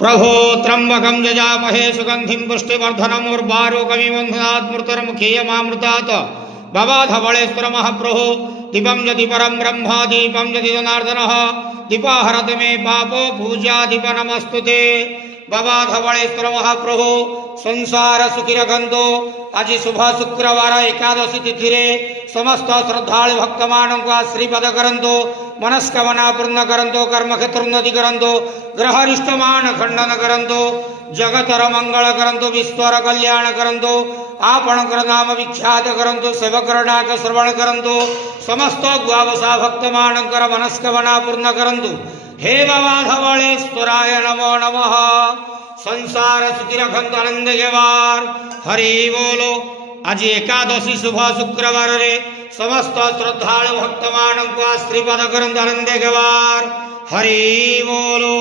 प्रभो त्र्यंबकं यजामहे सुगंधिं पुष्टिवर्धनम् उर्वारुकमिव मृत्युर्मुखीयमामृतात् भवाधवळेश्वर महाप्रभो दीपं यदि परं ब्रह्म दीपं यदि जनार्दनः दीपाहरत मे पापो पूजा दीप नमस्तुते भवाधवळेश्वर महाप्रभो संसार सुखी रखंतो आज शुभ शुक्रवार एकादशी तिथि रे समस्त श्रद्धालु भक्त मानक श्रीपद करंतो मनस्कामना पूर्ण करंतो कर्म क्षेत्र उन्नति करंतो ग्रहरिष्ट मान खंडन करंतो जगतर मंगल करंतो विश्वर कल्याण करंतो आपणकर नाम विख्यात करंतो सेवकर डाक श्रवण करंतो समस्त द्वावसा भक्त मानकर मनस्कामना पूर्ण करंतो हे भवाधवळेश्वराय नमो नमः संसार सुखी रखंत आनंद गेवार हरि बोलो। आज एकादशी शुभ शुक्रवार रे समस्त श्रद्धालु भक्त मानक श्रीपद करंत आनंद गेवार हरि बोलो।